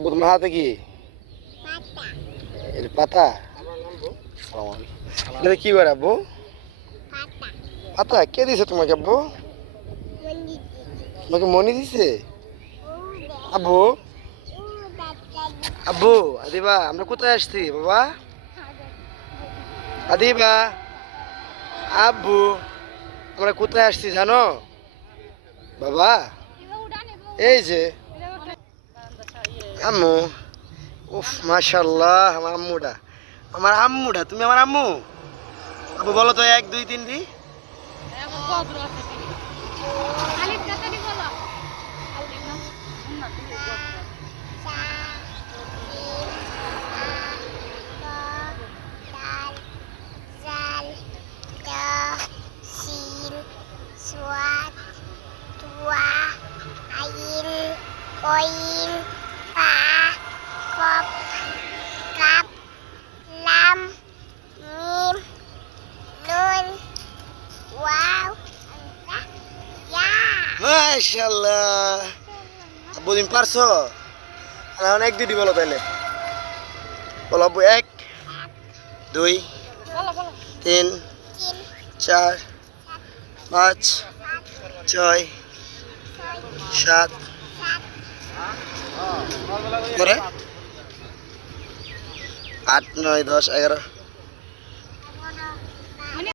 আব্বু তোমার হাতে কি এর পাতা? এটা কি বার আব্বু? পাতা কে দিছে তোমাকে আব্বু? তোমাকে মনি দিছে আব্বু? আব্বু আদিবা আমরা কোথায় আসছি বাবা? আদিবা আব্বু আমরা কোথায় আসছি জানো বাবা? এই যে আম্মু। উফ মাশাআল্লাহ আমার আম্মুটা তুমি আমার আম্মু? আব্বু বলো তো 1 2 3 দি। Koin, pa, kop, kap, lam, mim, nun, wow, ya. মাশাআল্লাহ আব্বু তুমি পারছো? আর অনেক দিদি বলো তাহলে বলো আব্বু 1 2 3 4 5 6 7 করে 8 9 10 11